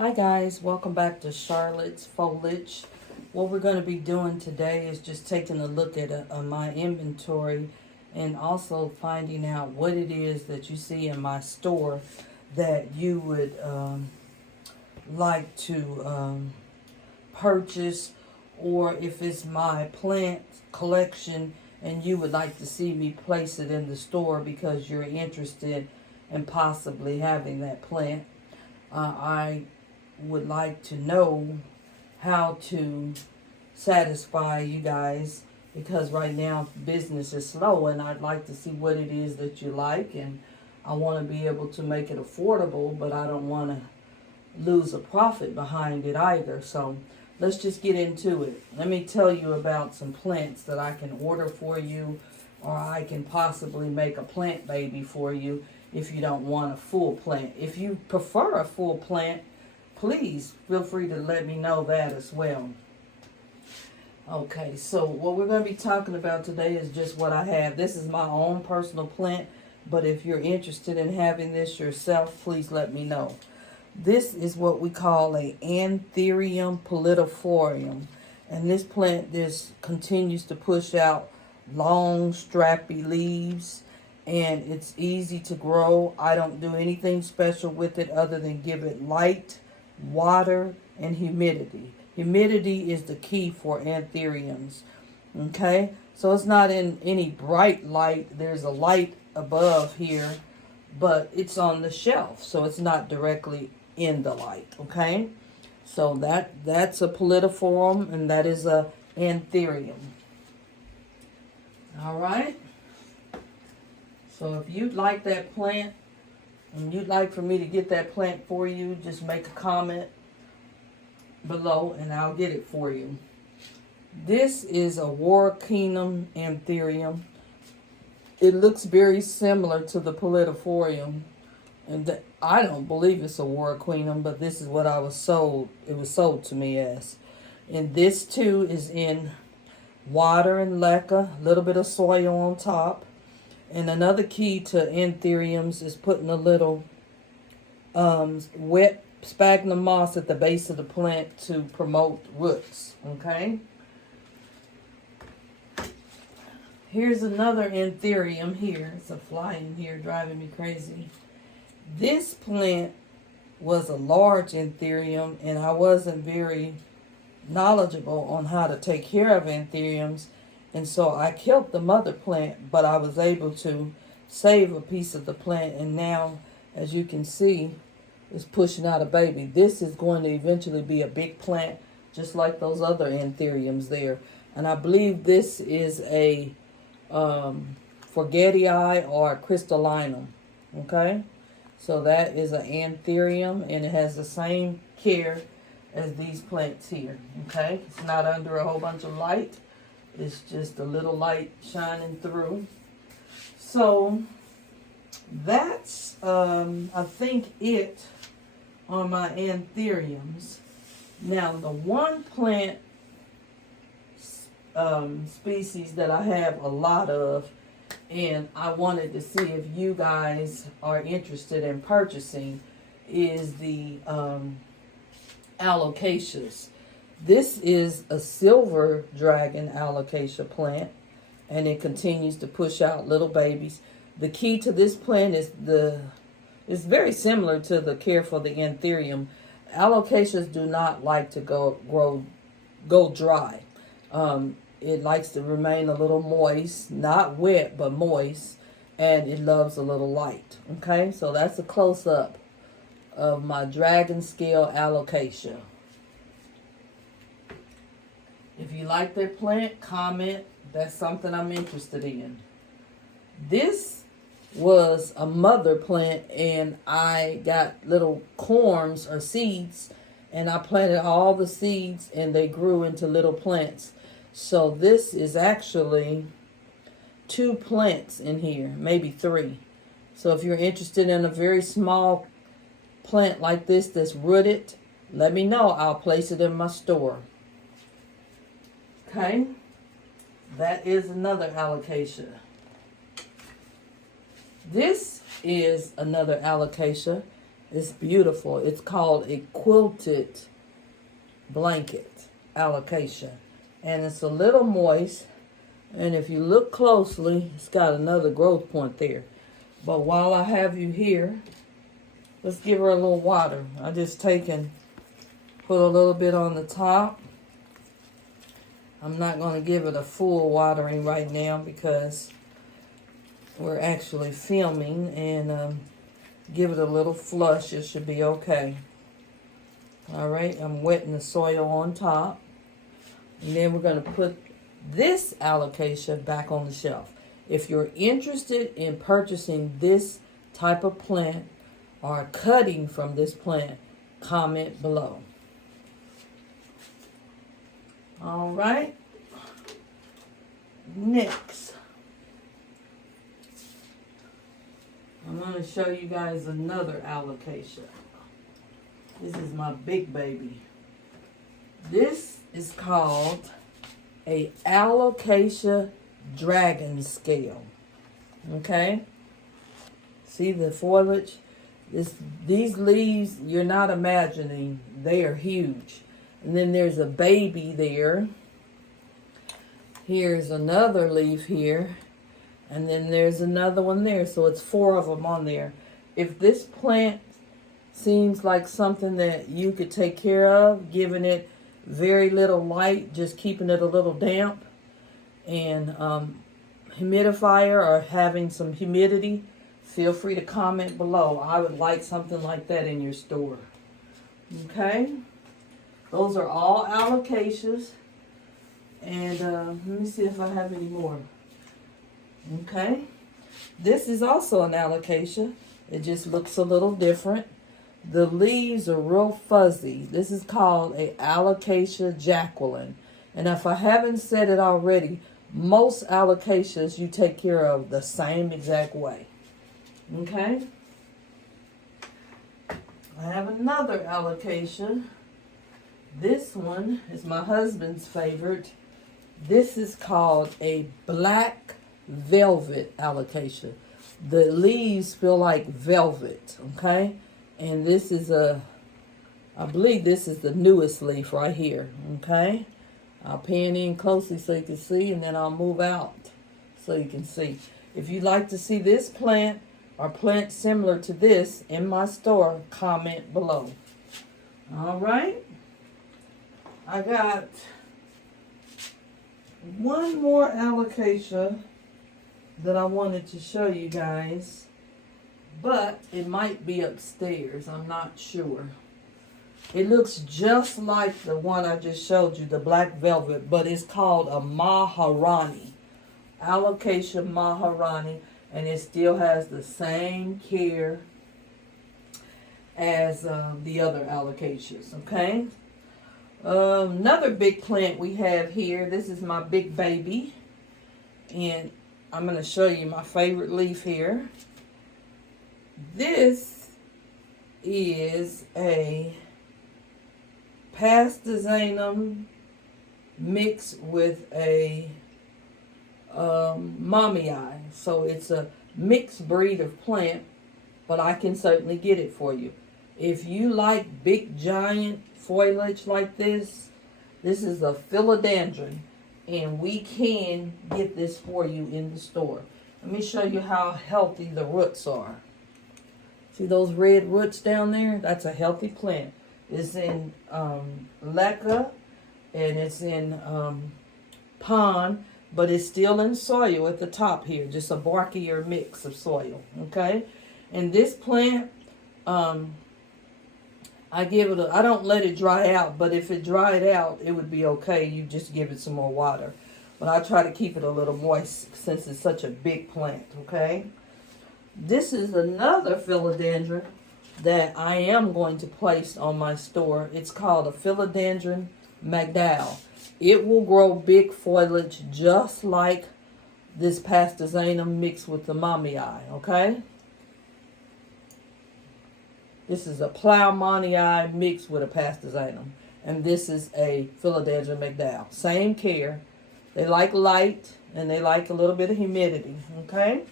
Hi guys, welcome back to Charlotte's Foliage. What we're going to be doing today is just taking a look at my inventory and also finding out what it is that you see in my store that you would like to purchase, or if it's my plant collection and you would like to see me place it in the store because you're interested in possibly having that plant. I would like to know how to satisfy you guys, because right now business is slow and I'd like to see what it is that you like, and I want to be able to make it affordable, but I don't want to lose a profit behind it either. So let's just get into it. Let me tell you about some plants that I can order for you, or I can possibly make a plant baby for you if you don't want a full plant. If you prefer a full plant, please feel free to let me know that as well. Okay, so what we're going to be talking about today is just what I have. This is my own personal plant, but if you're interested in having this yourself, please let me know. This is what we call a Anthurium pallidiflorium, and this plant just continues to push out long, strappy leaves, and it's easy to grow. I don't do anything special with it other than give it light, water, and humidity. Humidity is the key for anthuriums. Okay, so it's not in any bright light. There's a light above here, but it's on the shelf, so it's not directly in the light. Okay, so that's a pallidiflorium, and that is a anthurium. All right, so if you'd like that plant and you'd like for me to get that plant for you, just make a comment below and I'll get it for you. This is a Warochinum anthurium. It looks very similar to the pallidiflorium, and I don't believe it's a Warochinum, but this is what I was sold. It was sold to me as. And this too is in water and leca, a little bit of soil on top. And another key to anthuriums is putting a little wet sphagnum moss at the base of the plant to promote roots. Okay. Here's another anthurium here. It's a fly in here driving me crazy. This plant was a large anthurium, and I wasn't very knowledgeable on how to take care of anthuriums. And so I killed the mother plant, but I was able to save a piece of the plant. And now, as you can see, it's pushing out a baby. This is going to eventually be a big plant, just like those other anthuriums there. And I believe this is a forgetii or a crystallinum. Okay? So that is an anthurium, and it has the same care as these plants here. Okay? It's not under a whole bunch of light. It's just a little light shining through. So that's, I think, it on my anthuriums. Now, the one plant species that I have a lot of, and I wanted to see if you guys are interested in purchasing, is the alocasias. This is a silver dragon alocasia plant, and it continues to push out little babies. The key to this plant is it's very similar to the care for the anthurium. Alocasias do not like to go dry. It likes to remain a little moist, not wet, but moist, and it loves a little light. Okay, so that's a close-up of my dragon scale alocasia. If you like that plant, comment. That's something I'm interested in. This was a mother plant, and I got little corms or seeds, and I planted all the seeds, and they grew into little plants. So this is actually 2 plants in here, maybe 3. So if you're interested in a very small plant like this that's rooted, let me know. I'll place it in my store. Okay, that is another alocasia. This is another alocasia, It's beautiful. It's called a quilted blanket alocasia. And it's a little moist. And if you look closely, it's got another growth point there. But while I have you here, let's give her a little water. I just put a little bit on the top. I'm not going to give it a full watering right now because we're actually filming, and give it a little flush. It should be okay. All right, I'm wetting the soil on top. And then we're going to put this alocasia back on the shelf. If you're interested in purchasing this type of plant or cutting from this plant, comment below. All right. Next, I'm going to show you guys another alocasia. This is my big baby. This is called a alocasia dragon scale. Okay? See the foliage? These leaves, you're not imagining. They are huge. And then there's a baby there. Here's another leaf here. And then there's another one there. So it's 4 of them on there. If this plant seems like something that you could take care of, giving it very little light, just keeping it a little damp, and humidifier or having some humidity, feel free to comment below. I would like something like that in your store. Okay? Those are all alocasias. And let me see if I have any more. Okay? This is also an alocasia. It just looks a little different. The leaves are real fuzzy. This is called a alocasia Jacqueline. And if I haven't said it already, most alocasias you take care of the same exact way. Okay? I have another alocasia. This one is my husband's favorite. This is called a black velvet alocasia. The leaves feel like velvet, okay? And this is I believe this is the newest leaf right here, okay? I'll pan in closely so you can see, and then I'll move out so you can see. If you'd like to see this plant or plant similar to this in my store, comment below. All right? I got one more alocasia that I wanted to show you guys, but it might be upstairs. I'm not sure. It looks just like the one I just showed you, the black velvet, but it's called a Maharani. Alocasia Maharani, and it still has the same care as the other alocasias, okay? Another big plant we have here. This is my big baby, and I'm going to show you my favorite leaf here. This is a pastazanum mixed with a mommy eye. So it's a mixed breed of plant, but I can certainly get it for you. If you like big giant foliage like this, this is a philodendron, and we can get this for you in the store. Let me show you how healthy the roots are. See those red roots down there? That's a healthy plant. It's in leca, and it's in pond, but it's still in soil at the top here, just a barkier mix of soil, okay? And this plant, I don't let it dry out, but if it dried out, it would be okay. You just give it some more water. But I try to keep it a little moist since it's such a big plant, okay? This is another philodendron that I am going to place on my store. It's called a philodendron McDowell. It will grow big foliage just like this pastazanum mixed with the mommy eye, okay? This is a Plowmonii eye mixed with a pastazanum. And this is a philodendron McDowell. Same care. They like light and they like a little bit of humidity, okay?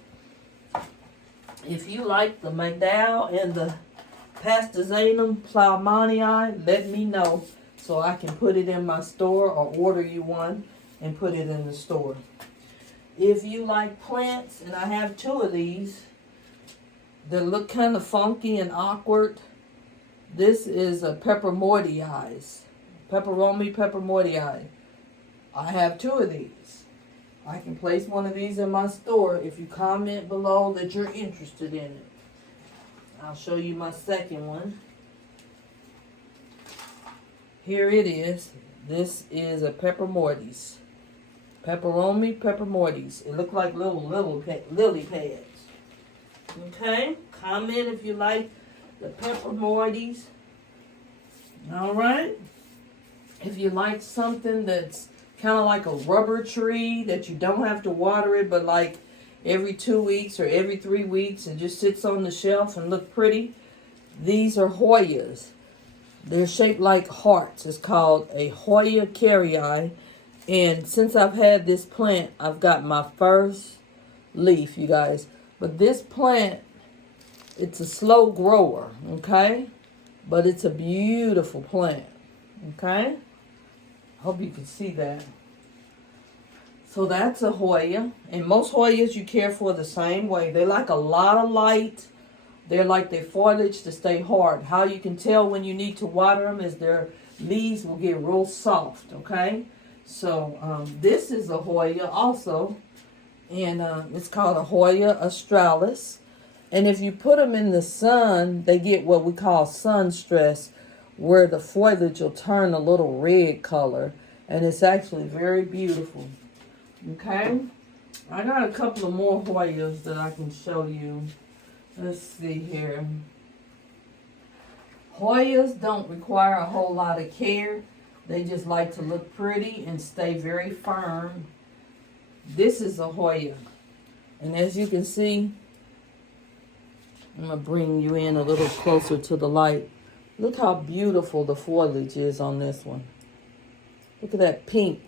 If you like the McDowell and the Pastazanum plowmanii, let me know so I can put it in my store or order you one and put it in the store. If you like plants, and I have 2 of these that look kind of funky and awkward, this is a Peperomia. Peperomia peppermortii. I have 2 of these. I can place one of these in my store if you comment below that you're interested in it. I'll show you my second one. Here it is. This is a Peperomia. Peperomia peppermortis. It looks like little lily pads. Okay? Comment if you like the Peperomia. Alright? If you like something that's kind of like a rubber tree that you don't have to water it, but like every 2 weeks or every 3 weeks, and just sits on the shelf and look pretty, these are Hoyas. They're shaped like hearts. It's called a Hoya carrii. And since I've had this plant, I've got my first leaf, you guys. But this plant, it's a slow grower, okay? But it's a beautiful plant, okay? Hope you can see that. So that's a Hoya. And most Hoyas you care for the same way. They like a lot of light. They're like their foliage to stay hard. How you can tell when you need to water them is their leaves will get real soft, okay? So this is a Hoya also. And it's called a Hoya australis. And if you put them in the sun, they get what we call sun stress, where the foliage will turn a little red color. And it's actually very beautiful. Okay? I got a couple of more Hoyas that I can show you. Let's see here. Hoyas don't require a whole lot of care. They just like to look pretty and stay very firm. This is a Hoya. And as you can see, I'm going to bring you in a little closer to the light. Look how beautiful the foliage is on this one. Look at that pink.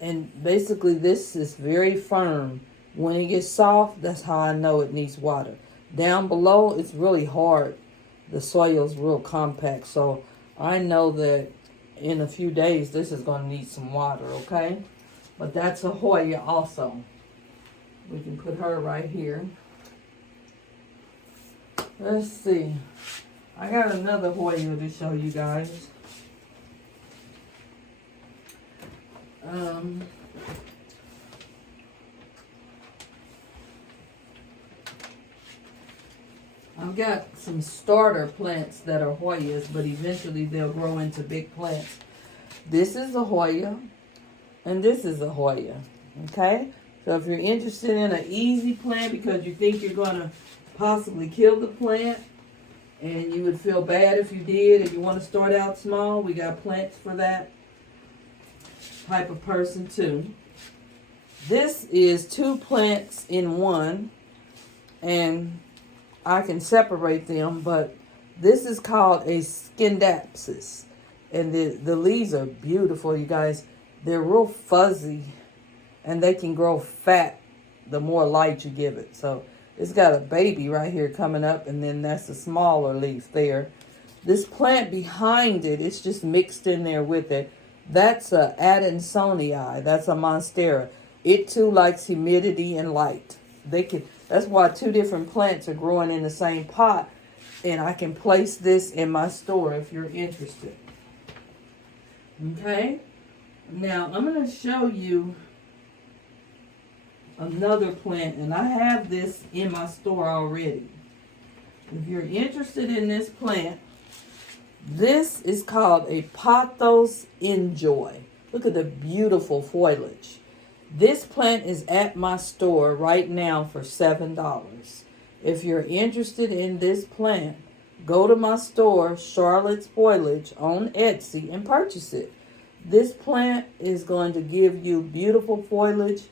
And basically this is very firm. When it gets soft, that's how I know it needs water. Down below, it's really hard. The soil is real compact. So I know that in a few days, this is going to need some water, okay? But that's a Hoya also. We can put her right here. Let's see. I got another Hoya to show you guys. I've got some starter plants that are Hoyas, but eventually they'll grow into big plants. This is a Hoya, and this is a Hoya, okay? So if you're interested in an easy plant because you think you're going to possibly kill the plant, and you would feel bad if you did, if you want to start out small, we got plants for that type of person too. This is 2 plants in one, and I can separate them, but this is called a Scindapsus, and the leaves are beautiful, you guys. They're real fuzzy, and they can grow fat the more light you give it. So it's got a baby right here coming up, and then that's a smaller leaf there. This plant behind it, it's just mixed in there with it. That's a Adansonii. That's a monstera. It too likes humidity and light. That's why 2 different plants are growing in the same pot. And I can place this in my store if you're interested. Okay? Now, I'm going to show you another plant. And I have this in my store already. If you're interested in this plant, this is called a Pothos Enjoy. Look at the beautiful foliage. This plant is at my store right now for $7. If you're interested in this plant, go to my store, Charlotte's Foliage, on Etsy and purchase it. This plant is going to give you beautiful foliage.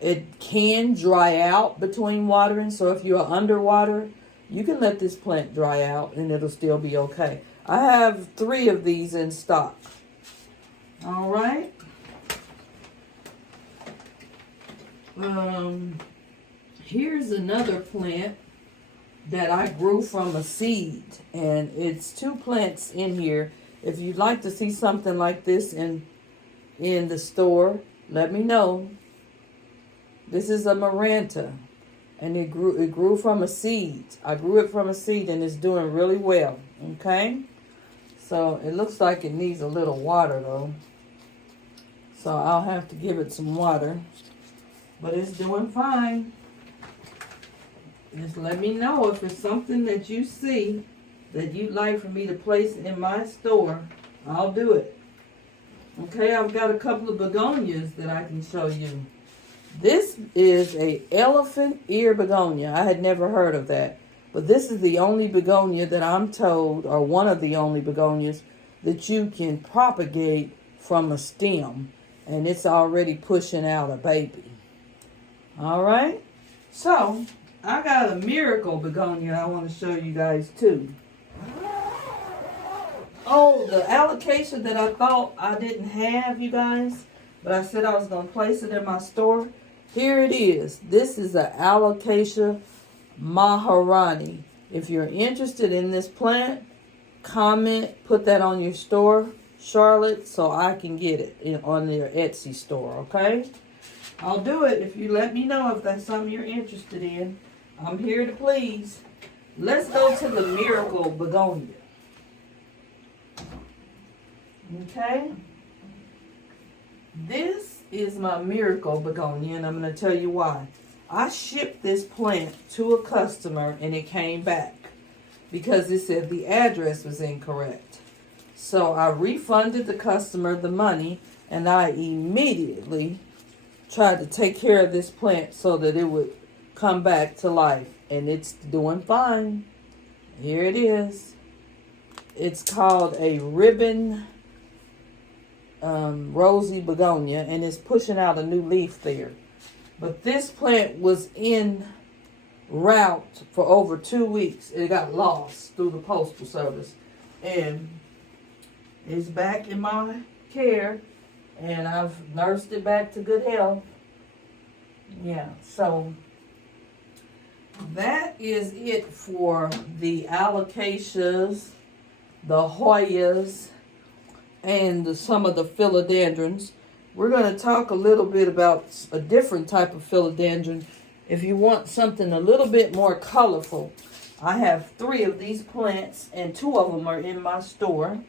It can dry out between watering, so if you're underwater, you can let this plant dry out and it'll still be okay. I have 3 of these in stock. All right. Here's another plant that I grew from a seed, and it's 2 plants in here. If you'd like to see something like this in the store, let me know. This is a Maranta, and it grew from a seed. I grew it from a seed, and it's doing really well. Okay, so it looks like it needs a little water though, so I'll have to give it some water, but it's doing fine. Just let me know if it's something that you see that you'd like for me to place in my store. I'll do it. Okay, I've got a couple of begonias that I can show you. This is a elephant ear begonia. I had never heard of that. But this is the only begonia that I'm told, or one of the only begonias, that you can propagate from a stem. And it's already pushing out a baby. All right? So, I got a miracle begonia I want to show you guys too. Oh, the alocasia that I thought I didn't have, you guys, but I said I was going to place it in my store. Here it is. This is an alocasia Maharani. If you're interested in this plant, comment, put that on your store, Charlotte, so I can get it on their Etsy store, okay? I'll do it if you let me know if that's something you're interested in. I'm here to please. Let's go to the miracle begonia. Okay? This is my miracle begonia, and I'm going to tell you why. I shipped this plant to a customer, and it came back because it said the address was incorrect. So I refunded the customer the money, and I immediately tried to take care of this plant so that it would come back to life, and it's doing fine. Here it is. It's called a ribbon rosy begonia, and it's pushing out a new leaf there. But this plant was in route for over 2 weeks. It got lost through the postal service, and it's back in my care, and I've nursed it back to good health. Yeah, so that is it for the alocasias, the Hoyas, and some of the philodendrons. We're going to talk a little bit about a different type of philodendron. If you want something a little bit more colorful, I have 3 of these plants, and 2 of them are in my store.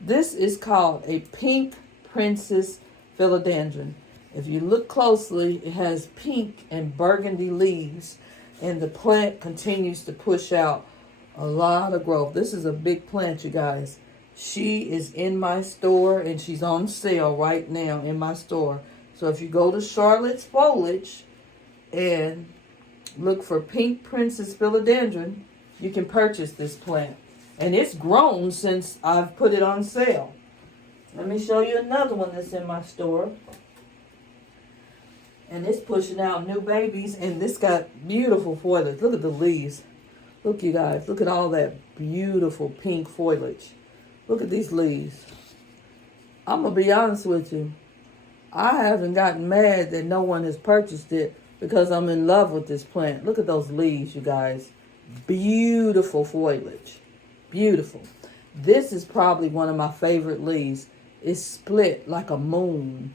This is called a pink princess philodendron. If you look closely, it has pink and burgundy leaves, and the plant continues to push out a lot of growth. This is a big plant, you guys. She is in my store, and she's on sale right now in my store. So if you go to Charlotte's Foliage and look for Pink Princess Philodendron, you can purchase this plant. And it's grown since I've put it on sale. Let me show you another one that's in my store. And it's pushing out new babies, and this got beautiful foliage. Look at the leaves. Look, you guys. Look at all that beautiful pink foliage. Look at these leaves. I'm going to be honest with you. I haven't gotten mad that no one has purchased it because I'm in love with this plant. Look at those leaves, you guys. Beautiful foliage. Beautiful. This is probably one of my favorite leaves. It's split like a moon.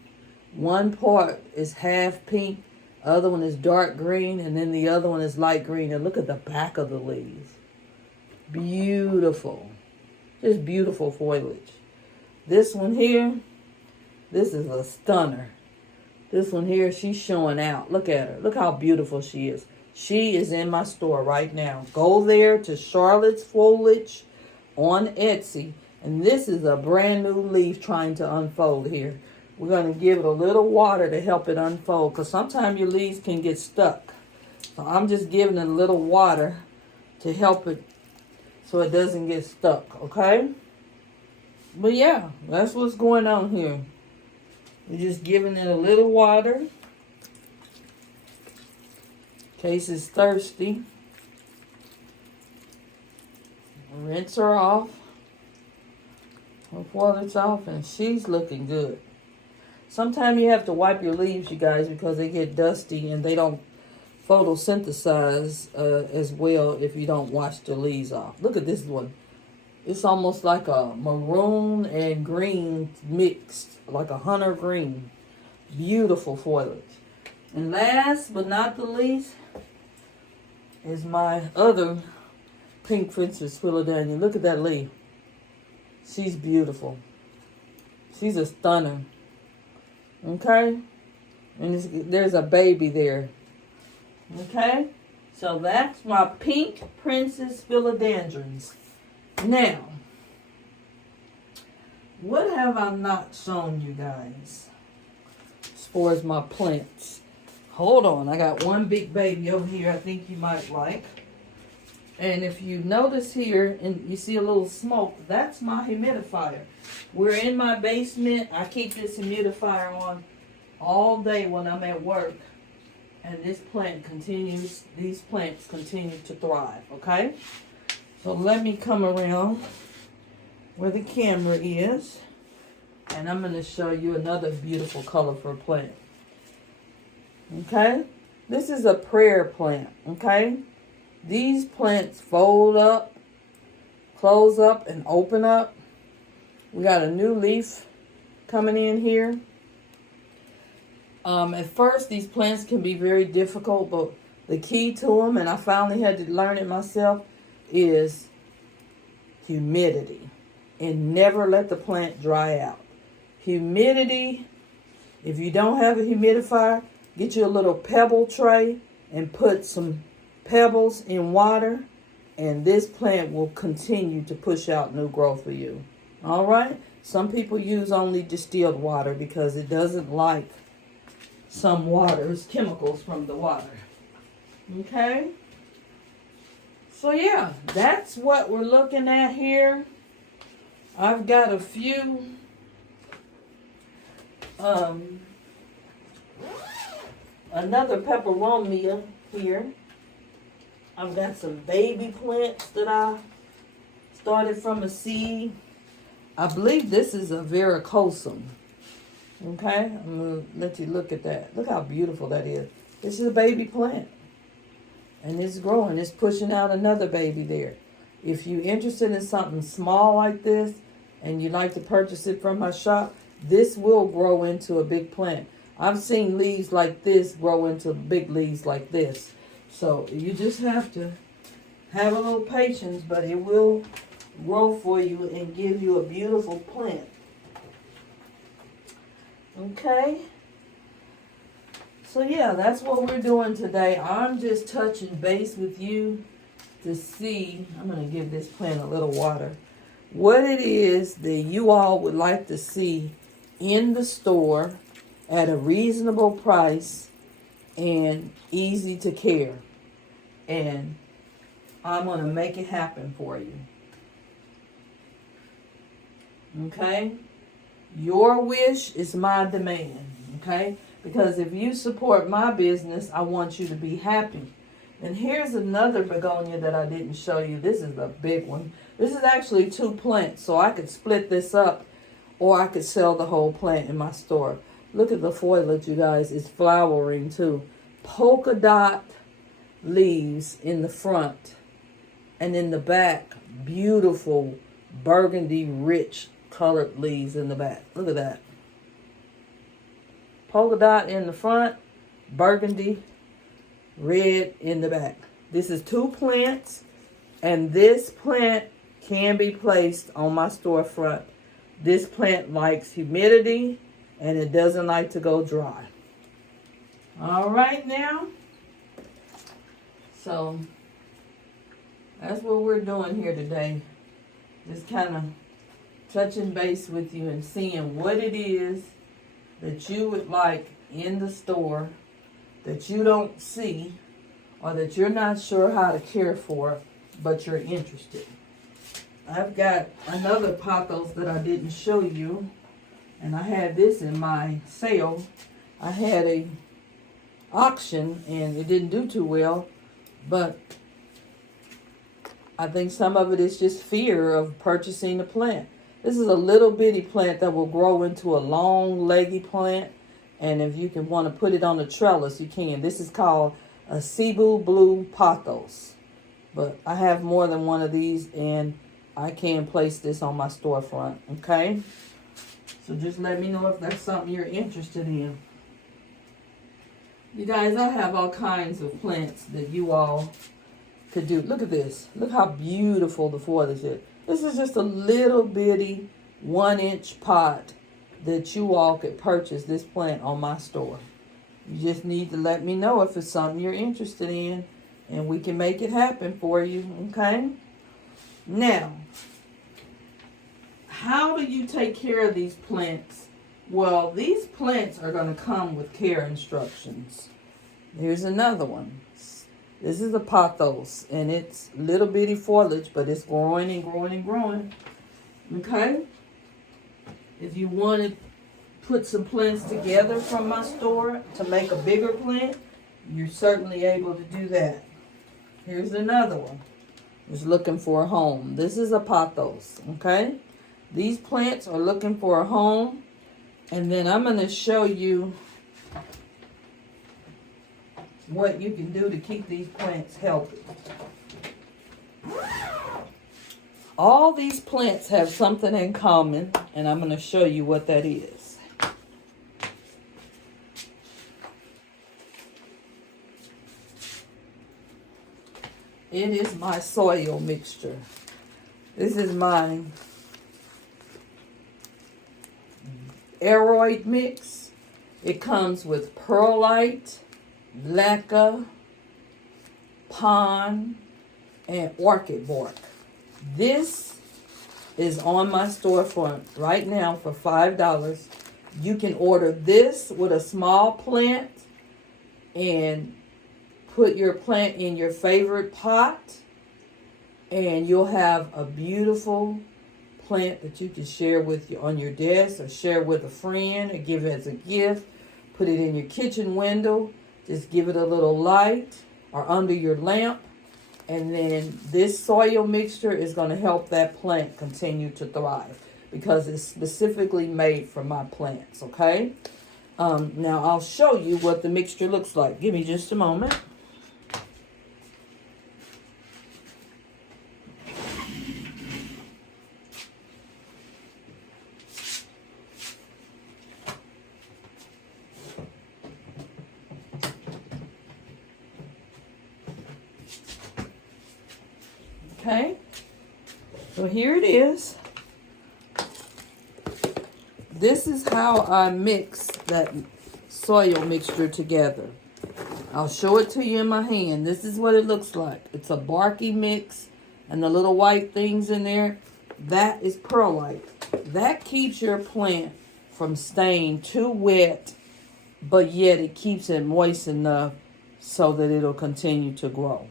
One part is half pink, other one is dark green, and then the other one is light green. And look at the back of the leaves. Beautiful. Just beautiful foliage. This one here, this is a stunner. This one here, she's showing out. Look at her. Look how beautiful she is. She is in my store right now. Go there to Charlotte's Foliage on Etsy. And this is a brand new leaf trying to unfold here. We're going to give it a little water to help it unfold, because sometimes your leaves can get stuck. So I'm just giving it a little water to help it so it doesn't get stuck, okay? But yeah, that's what's going on here. We're just giving it a little water in case it's thirsty. Rinse her off. Before it's off, and she's looking good. Sometimes you have to wipe your leaves, you guys, because they get dusty and they don't photosynthesize as well if you don't wash the leaves off. Look at this one. It's almost like a maroon and green mixed, like a hunter green. Beautiful foliage. And last but not the least is my other pink princess philodendron. Look at that leaf. She's beautiful. She's a stunner. Okay? And there's a baby there. Okay? So that's my pink princess philodendrons. Now, what have I not shown you guys as far as my plants? Hold on, I got one big baby over here I think you might like. And if you notice here, and you see a little smoke, that's my humidifier. We're in my basement. I keep this humidifier on all day when I'm at work. And these plants continue to thrive, okay? So let me come around where the camera is. And I'm going to show you another beautiful color for a plant. Okay? This is a prayer plant, okay? These plants fold up, close up, and open up. We got a new leaf coming in here. At first, these plants can be very difficult, but the key to them, and I finally had to learn it myself, is humidity. And never let the plant dry out. Humidity, if you don't have a humidifier, get you a little pebble tray and put some pebbles in water, and this plant will continue to push out new growth for you. All right? Some people use only distilled water because it doesn't like some waters, chemicals from the water. Okay? So yeah, that's what we're looking at here. I've got a few another peperomia here. I've got some baby plants that I started from a seed. I believe this is a varicosum. Okay, I'm going to let you look at that. Look how beautiful that is. This is a baby plant. And it's growing. It's pushing out another baby there. If you're interested in something small like this and you'd like to purchase it from my shop, this will grow into a big plant. I've seen leaves like this grow into big leaves like this. So you just have to have a little patience, but it will grow for you and give you a beautiful plant. Okay? So yeah, that's what we're doing today. I'm just touching base with you to see, I'm going to give this plant a little water, what it is that you all would like to see in the store at a reasonable price and easy to care. And I'm going to make it happen for you. Okay? Your wish is my demand. Okay? Because if you support my business, I want you to be happy. And here's another begonia that I didn't show you. This is a big one. This is actually 2 plants, so I could split this up or I could sell the whole plant in my store. Look at the foliage, you guys. It's flowering too. Polka dot leaves in the front. And in the back, beautiful burgundy rich colored leaves in the back. Look at that. Polka dot in the front, burgundy, red in the back. This is 2 plants, and this plant can be placed on my storefront. This plant likes humidity, and it doesn't like to go dry. All right now. So that's what we're doing here today. Just kind of touching base with you and seeing what it is that you would like in the store that you don't see or that you're not sure how to care for, but you're interested. I've got another pothos that I didn't show you, and I had this in my sale. I had a auction and it didn't do too well, but I think some of it is just fear of purchasing a plant. This is a little bitty plant that will grow into a long leggy plant, and if you can want to put it on a trellis, you can. This is called a Cebu Blue Pothos. But I have more than one of these, and I can place this on my storefront, okay? So just let me know if that's something you're interested in. You guys, I have all kinds of plants that you all could do. Look at this. Look how beautiful the foliage is. This is just a little bitty 1-inch pot that you all could purchase this plant on my store. You just need to let me know if it's something you're interested in, and we can make it happen for you, okay? Now, how do you take care of these plants? Well, these plants are going to come with care instructions. Here's another one. This is a pothos, and it's little bitty foliage, but it's growing and growing and growing. Okay? If you want to put some plants together from my store to make a bigger plant, you're certainly able to do that. Here's another one. Is looking for a home. This is a pothos, okay? These plants are looking for a home, and then I'm going to show you what you can do to keep these plants healthy. All these plants have something in common, and I'm going to show you what that is. It is my soil mixture. This is my aeroid mix. It comes with perlite, leca, pond, and orchid bark. This is on my storefront right now for $5. You can order this with a small plant and put your plant in your favorite pot, and you'll have a beautiful plant that you can share with you on your desk, or share with a friend, or give it as a gift. Put it in your kitchen window. Just give it a little light, or under your lamp. And then this soil mixture is going to help that plant continue to thrive, because it's specifically made for my plants, okay? Now I'll show you what the mixture looks like. Give me just a moment. Okay, so here it is. This is how I mix that soil mixture together. I'll show it to you in my hand. This is what it looks like. It's a barky mix, and the little white things in there, that is perlite. That keeps your plant from staying too wet, but yet it keeps it moist enough so that it'll continue to grow.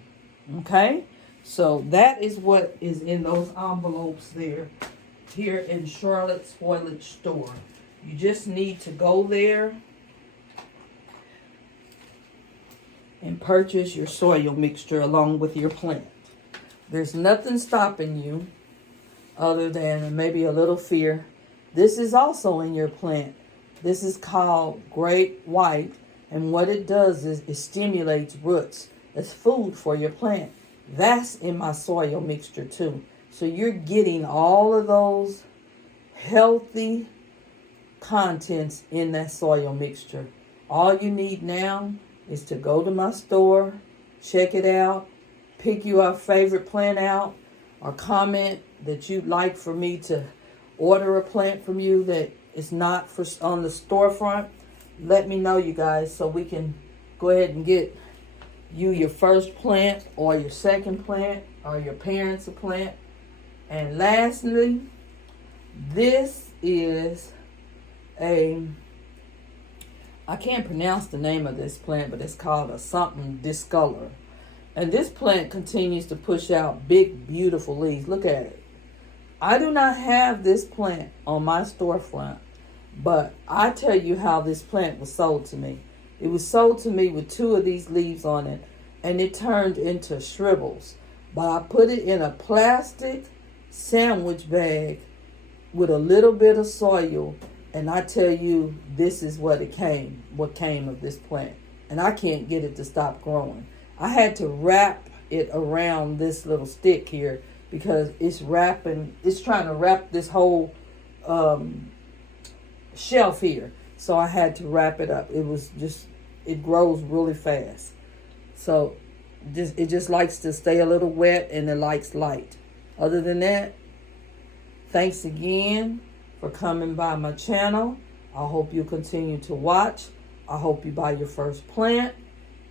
Okay? So that is what is in those envelopes there, here in Charlotte's Foliage store. You just need to go there and purchase your soil mixture along with your plant. There's nothing stopping you other than maybe a little fear. This is also in your plant. This is called Great White, and what it does is it stimulates roots. It's food for your plant. That's in my soil mixture too. So you're getting all of those healthy contents in that soil mixture. All you need now is to go to my store, check it out, pick your favorite plant out, or comment that you'd like for me to order a plant from you that is not for on the storefront. Let me know, you guys, so we can go ahead and get you your first plant, or your second plant, or your parents a plant. And lastly, this is I can't pronounce the name of this plant, but it's called a something discolor. And this plant continues to push out big, beautiful leaves. Look at it. I do not have this plant on my storefront, but I tell you how this plant was sold to me. It was sold to me with 2 of these leaves on it, and it turned into shrivels. But I put it in a plastic sandwich bag with a little bit of soil, and I tell you, this is what came of this plant. and I can't get it to stop growing. I had to wrap it around this little stick here because it's trying to wrap this whole shelf here. So I had to wrap it up. It grows really fast. So it just likes to stay a little wet, and it likes light. Other than that, thanks again for coming by my channel. I hope you continue to watch. I hope you buy your first plant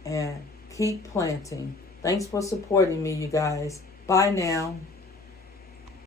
and keep planting. Thanks for supporting me, you guys. Bye now.